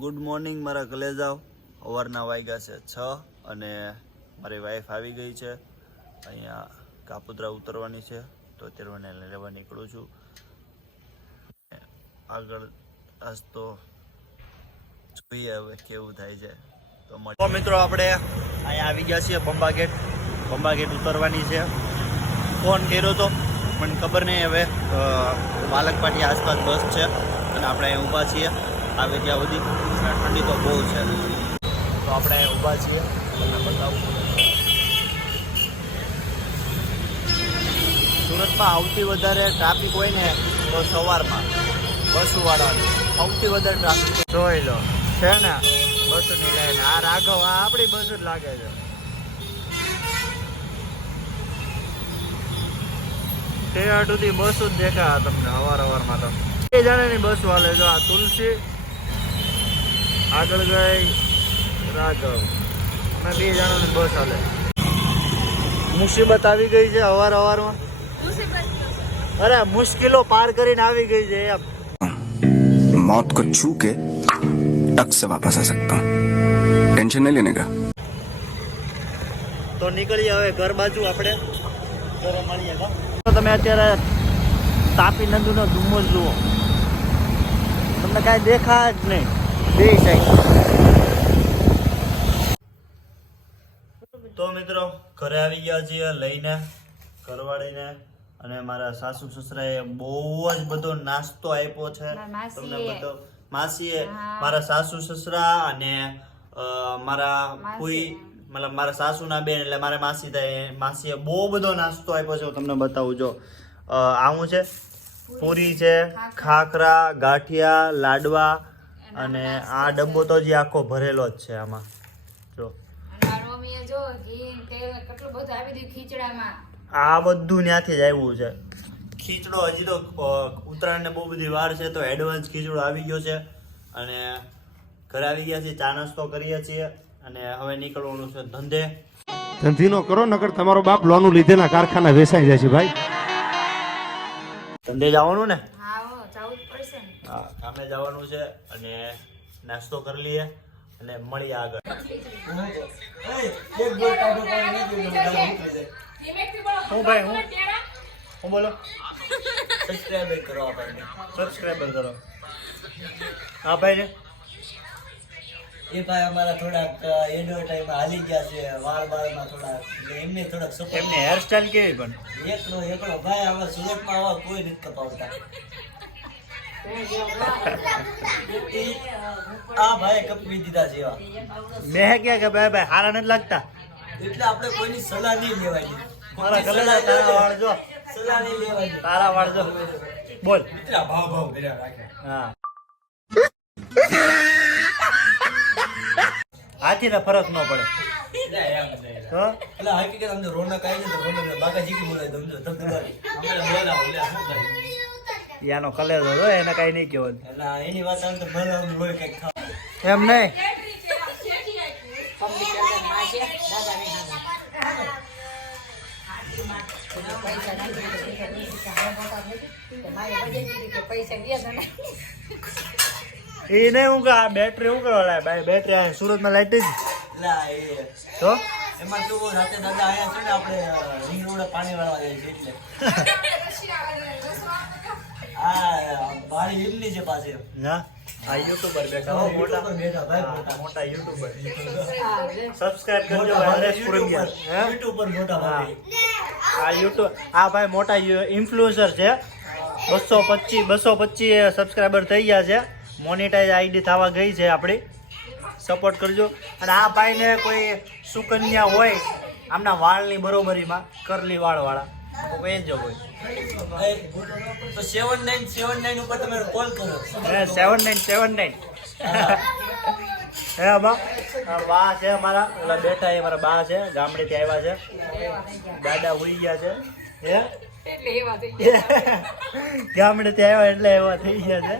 Good morning મારા કલેજાઓ. અવારના વાગ્યા છે છ અને મારી વાઈફ આવી ગઈ છે. અહીંયા કાપુદ્રા ઉતરવાની છે, તો અત્યારે મને લેવા નીકળું છું. આગળ આજ તો જોઈએ હવે કેવું થાય છે. તો મિત્રો આપણે અહીંયા આવી ગયા છીએ પંબા ગેટ. પંબા ગેટ ઉતરવાની છે. ફોન કર્યો તો, પણ ખબર નહીં હવે બાલકપાટી આસપાસ બસ છે. અને આપણે અહીંયા ઊભા છીએ. આવે ત્યાં સુધી. ઠંડી તો બહુ છે. તો આપણે ઊભા છીએ. તમને બતાવું. સુરતમાં સૌથી વધારે ટ્રાફિક હોય ને, તો સવારમાં બસવાળાની સૌથી વધારે ટ્રાફિક જોઈ લો. છે ને? બસની લાઈન આ રાઘવ, આ આપણી બસ જ લાગે છે. તે આટુથી બસ જ દેખા તમને અવાર અવારમાં તો બે ની બસ વાલે. જો આ તુલસી આગળ ગઈ રાઘવ અને બે જણાની બસ હાલે મુસીબત આવી ગઈ છે અવાર અવારમાં અરે મુશ્કેલો પાર કરીને આવી ગઈ છે એમ मौत को छू के टक से वापस आ सकता हूँ टेंशन नहीं लेने का તો નીકળીએ હવે ઘર બાજુ આપણે ઘરે મળીએ કા તમે અત્યારે તાપી નદીનો ધુમ્મસ જુઓ તમને કાંઈ દેખાય જ નહીં બે સાઈડ તો મિત્રો ઘરે આવી ગયા છીએ લઈને ઘરવાળીને અને મારા સાસુ સસરાએ બહુ જ બધો નાસ્તો આપ્યો છે. તમને બધો માસીએ મારા સાસુ સસરા અને મારા કોઈ ફૂઈ મતલબ મારા સાસુના બેન એટલે મારા માસી થાય માસીએ બહુ બધો નાસ્તો આપ્યો છે હું તમને બતાવું જો. આવું છે. પૂરી છે ખાખરા ગાંઠિયા લાડવા અને આ ડબ્બો તો જે આખો ભરેલો જ છે આમાં. જો. અને મારી મમ્મીએ જો ઘી ને તેલ ને કેટલું બધું આપી દીધું ખીચડામાં. આ બધું ત્યાંથી જ આવ્યું છે. ખીચડો હજી તો ઉત્તરાયણને બહુ બધી વાર છે તો એડવાન્સ ખીચડો આવી ગયો છે. અને ઘરે આવી ગયા છીએ ચા નાસ્તો કરીએ છીએ. અને હવે નીકળવાનું છે ધંધે. ધંધીનો કરો નકર તમારો બાપ લોનું લીધેના કારખાના વેચાઈ જાય છે ભાઈ. ધંધે જવાનું ને? કામે જવાનું છે અને નાસ્તો કરી લઈએ અને મળીએ આગળ. હું ભાઈ હું? હું બોલો? સબસ્ક્રાઇબર કરો આ ભાઈને સબસ્ક્રાઇબર કરો. હા ભાઈ એ ભાઈ અમારા થોડાક એડવર્ટાઈઝમાં હાલી ગયા છે વાળ બાળમાં થોડા એટલે એમને થોડાક સપોર્ટ એમને હેરસ્ટાઈલ કેવી પણ? એકલો એકલો. ભાઈ આવા સુરતમાં આવા કોઈ નથી કપાવતા. આ ભાઈ કપી દીધા છે મેં ક્યાં કે ભાઈ ભાઈ હારા નથી લાગતા. એટલે આપણે કોઈની સલાહ નહીં લેવાની. મારા કલેજા તારા વાળ જો સલાહ નહીં લેવાની. તારા વાળ જો બોલ. મિત્રા ભાવ ભાવ કર્યા રાખે. હા. હાથીને ફરક ન પડે. એટલે હકીકત અમને રોનક આવી તો રોનક બાકા જીકી બોલ્યા કરી યાનો કલેજો જો એને કઈ નહીં કહેવાનું. એટલે એની વાત આમ તો મને હોય ખાવા એમ નહીં? એ નહીં હું કે આ બેટરી હું કરવા લાય ભાઈ બેટરી આ સુરતમાં લાઈટ જ. એ તો? એમાં કેવું રાતે દાદા આયા છે ને આપણે રિંગ રોડે પાણી વાળવા જાય છે એટલે. આ હિલની છે પાસે. ના? આ યુટ્યુબર બેઠા હો, મોટા. બેઠા, ભાઈ, મોટા. મોટા યુટ્યુબર સબસ્ક્રાઇબ કરજો વાયરસ પુરંગિયા યુટ્યુબર મોટા ભાઈ. આ યુટ્યુબ આ ભાઈ મોટા ઇન્ફ્લુએન્સર છે. બસો પચીસ બસો પચીસ સબસ્ક્રાઈબર થઈ ગયા છે. મોનિટાઈઝ આઈડી થવા ગઈ છે આપણી. સપોર્ટ કરજો. અને આ ભાઈને કોઈ સુકન્યા હોય આમના વાળની બરોબરીમાં કરલી વાળવાળા તો સેવન નાઇન સેવન નાઇન ઉપર તમે કોલ કરો. સેવન નાઇન સેવન નાઇન હે બા. આ બા છે અમારા ઓલા બેઠા એ મારા બા છે ગામડેથી આવ્યા છે. દાદા હોઈ ગયા છે. હે? એટલે એવા થઈ ગામડેથી આવ્યા એટલે એવા થઈ ગયા છે.